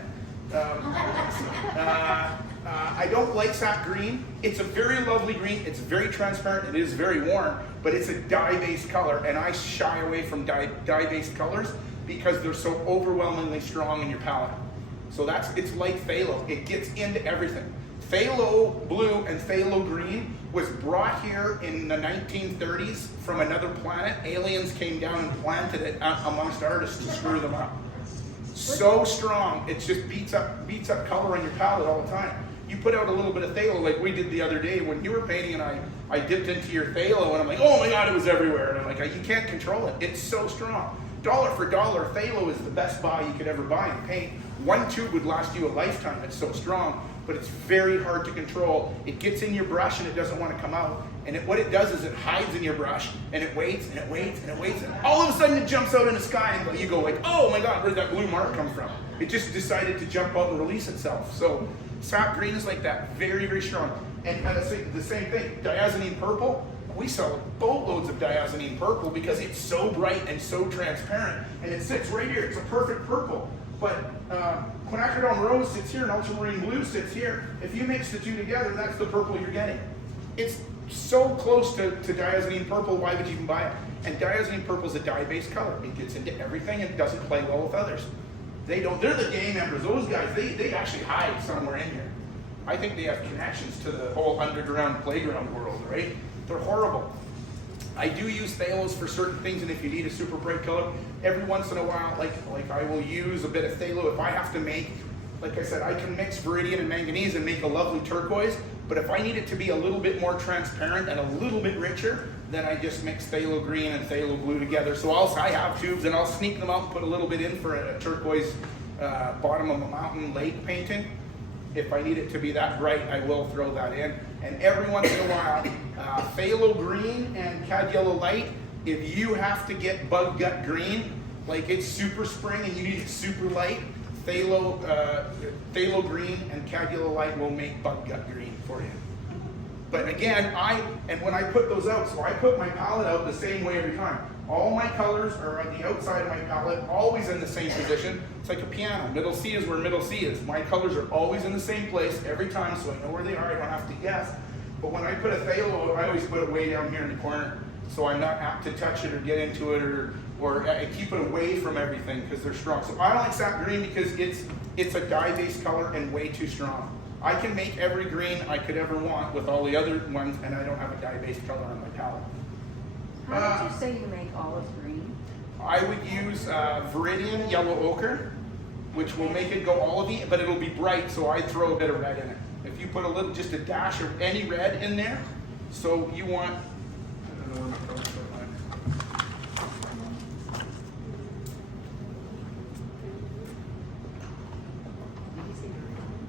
I don't like sap green. It's a very lovely green. It's very transparent. It is very warm, but it's a dye-based color, and I shy away from dye-based colors because they're so overwhelmingly strong in your palette. So it's like phthalo. It gets into everything. Phthalo blue and phthalo green was brought here in the 1930s from another planet. Aliens came down and planted it amongst artists to screw them up. So strong, it just beats up color on your palette all the time. You put out a little bit of phthalo like we did the other day when you were painting, and I dipped into your phthalo and I'm like, oh my God, it was everywhere. And I'm like, you can't control it. It's so strong. Dollar for dollar, phthalo is the best buy you could ever buy in paint. 1 tube would last you a lifetime. It's so strong, but it's very hard to control. It gets in your brush and it doesn't want to come out. And what it does is it hides in your brush, and it waits and it waits and it waits, and all of a sudden it jumps out in the sky, and you go like, oh my God, where did that blue mark come from? It just decided to jump out and release itself. So sap green is like that, very, very strong. And the same thing, diazonine purple. We sell boatloads of diazonine purple because it's so bright and so transparent, and it sits right here. It's a perfect purple. But quinacridone rose sits here and ultramarine blue sits here. If you mix the two together, that's the purple you're getting. It's so close to diazonine purple, why would you even buy it? And diazonine purple is a dye-based color. It gets into everything and doesn't play well with others. They're the gang members. Those guys, they actually hide somewhere in here. I think they have connections to the whole underground playground world, right? They're horrible. I do use phthalos for certain things, and if you need a super bright color, every once in a while, like I will use a bit of phthalo if I have to make, like I said, I can mix Viridian and manganese and make a lovely turquoise, but if I need it to be a little bit more transparent and a little bit richer, then I just mix phthalo green and phthalo blue together. So I have tubes, and I'll sneak them out and put a little bit in for a turquoise bottom of a mountain lake painting. If I need it to be that bright, I will throw that in. And every once in a while, phthalo green and cad yellow light, if you have to get bug gut green, like it's super spring and you need it super light, phthalo green and calula light will make bug gut green for you. But again, when I put those out, so I put my palette out the same way every time. All my colors are on the outside of my palette, always in the same position. It's like a piano. Middle C is where middle C is. My colors are always in the same place every time, so I know where they are. I don't have to guess. But when I put a phthalo, I always put it way down here in the corner, so I'm not apt to touch it or get into it, or I keep it away from everything because they're strong. So I don't like sap green because it's a dye-based color and way too strong. I can make every green I could ever want with all the other ones, and I don't have a dye-based color on my palette. How did you say you make olive green? I would use Viridian yellow ochre, which will make it go olivey, but it'll be bright, so I throw a bit of red in it. If you put just a dash of any red in there, so you want, I don't know where my colors are.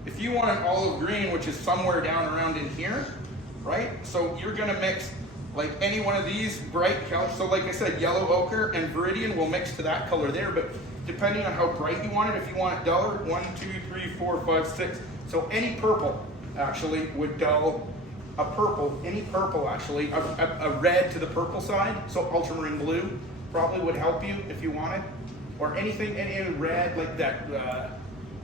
If you want an olive green, which is somewhere down around in here, right? So you're gonna mix like any one of these bright colors. So like I said, yellow ochre and Viridian will mix to that color there, but depending on how bright you want it, if you want it duller, 1, 2, 3, 4, 5, 6. So any purple actually would dull a purple, any purple actually, a red to the purple side. So ultramarine blue probably would help you if you wanted, or anything, any red like that.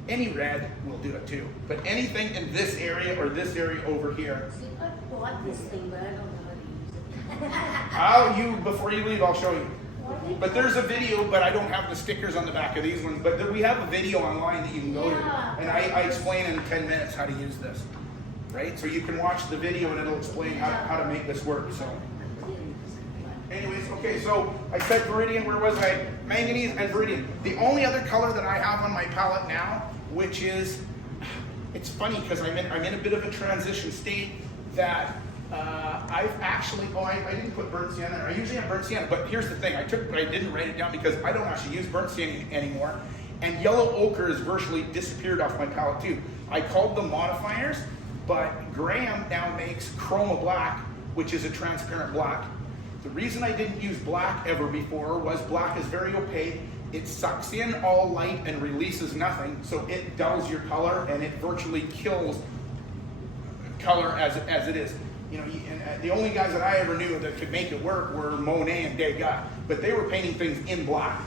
Any red will do it too, but anything in this area or this area over here. See, I bought this thing, but I don't know how to use it. Before you leave, I'll show you. But there's a video, but I don't have the stickers on the back of these ones. But we have a video online that you can go to, and I explain in 10 minutes how to use this, right? So you can watch the video and it'll explain how to make this work. So, anyways, okay. So I said Viridian. Where was I? Manganese and Viridian. The only other color that I have on my palette now, which is, it's funny because I'm in a bit of a transition state that. I've actually, I didn't put burnt sienna. I usually have burnt sienna, but here's the thing. I didn't write it down because I don't actually use burnt sienna anymore. And yellow ochre has virtually disappeared off my palette too. I called them modifiers, but Graham now makes Chroma black, which is a transparent black. The reason I didn't use black ever before was black is very opaque. It sucks in all light and releases nothing, so it dulls your color and it virtually kills color as it is. You know, and the only guys that I ever knew that could make it work were Monet and Degas, but they were painting things in black.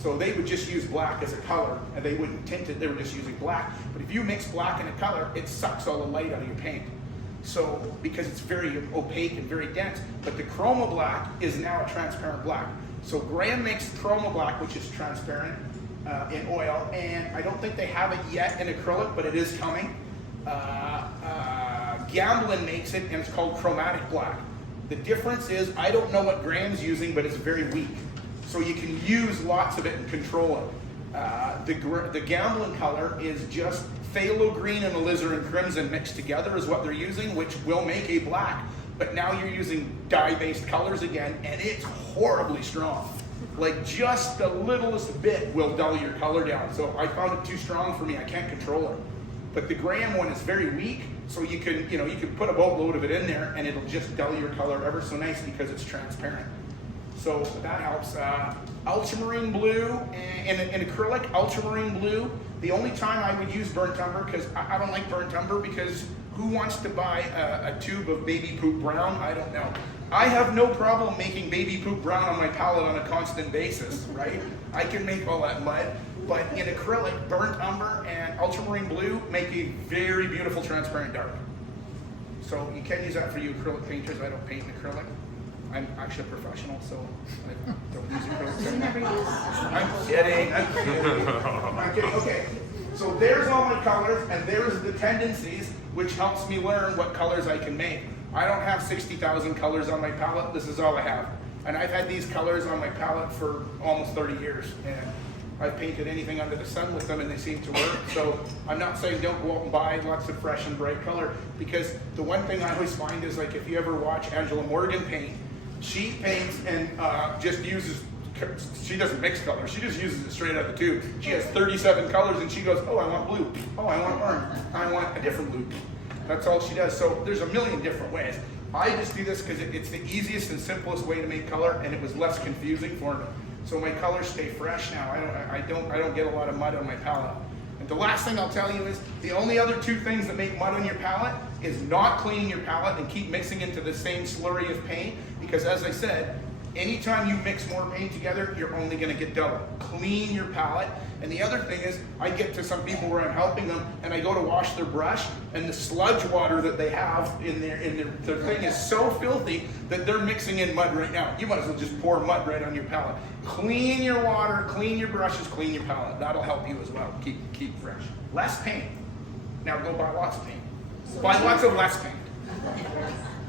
So they would just use black as a color, and they wouldn't tint it, they were just using black. But if you mix black and a color, it sucks all the light out of your paint. So, because it's very opaque and very dense, but the Chroma black is now a transparent black. So Graham makes Chroma black, which is transparent in oil, and I don't think they have it yet in acrylic, but it is coming. Gamblin makes it, and it's called chromatic black. The difference is, I don't know what Graham's using, but it's very weak. So you can use lots of it and control it. The Gamblin color is just phthalo green and alizarin crimson mixed together is what they're using, which will make a black. But now you're using dye-based colors again, and it's horribly strong. Like just the littlest bit will dull your color down. So I found it too strong for me, I can't control it. But the Graham one is very weak, so you can put a boatload of it in there and it'll just dull your color ever so nice because it's transparent. So that helps. Ultramarine blue and acrylic, ultramarine blue. The only time I would use burnt umber, because I don't like burnt umber, because who wants to buy a tube of baby poop brown? I don't know. I have no problem making baby poop brown on my palette on a constant basis, right? I can make all that mud. But in acrylic, burnt umber and ultramarine blue make a very beautiful transparent dark. So you can use that for you acrylic painters. I don't paint in acrylic. I'm actually a professional, so I don't use acrylic. You never use. I'm kidding. I'm kidding. Okay, so there's all my colors, and there's the tendencies, which helps me learn what colors I can make. I don't have 60,000 colors on my palette. This is all I have. And I've had these colors on my palette for almost 30 years. And I've painted anything under the sun with them and they seem to work. So I'm not saying don't go out and buy lots of fresh and bright color, because the one thing I always find is, like, if you ever watch Angela Morgan paint, she paints and just uses, she doesn't mix colors, she just uses it straight out of the tube. She has 37 colors and she goes, oh, I want blue, oh, I want orange, I want a different blue. That's all she does. So there's a million different ways. I just do this because it's the easiest and simplest way to make color, and it was less confusing for me. So my colors stay fresh now. I don't get a lot of mud on my palette. And the last thing I'll tell you is the only other two things that make mud on your palette is not cleaning your palette and keep mixing into the same slurry of paint, because as I said, anytime you mix more paint together, you're only going to get double. Clean your palette. And the other thing is, I get to some people where I'm helping them, and I go to wash their brush, and the sludge water that they have in their thing is so filthy that they're mixing in mud right now. You might as well just pour mud right on your palette. Clean your water, clean your brushes, clean your palette. That'll help you as well. Keep fresh. Less paint. Now go buy lots of paint. Buy lots of less paint.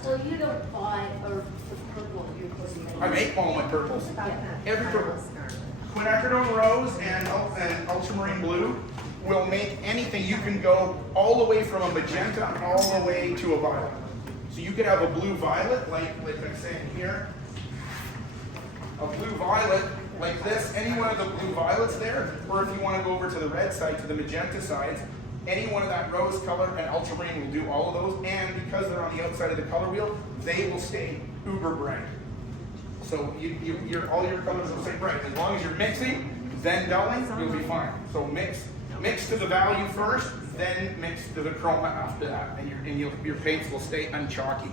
So you don't buy or the purple you're putting in? I make all my purples. Every purple. Quinacridone rose and ultramarine blue will make anything. You can go all the way from a magenta all the way to a violet. So you could have a blue violet, like I'm saying here. A blue violet like this, any one of the blue violets there, or if you want to go over to the red side, to the magenta sides, any one of that rose color and ultramarine will do all of those, and because they're on the outside of the color wheel, they will stay uber bright. So all your colors will stay bright. As long as you're mixing, then dulling, you'll be fine. So mix to the value first, then mix to the chroma after that, and your paints will stay unchalky.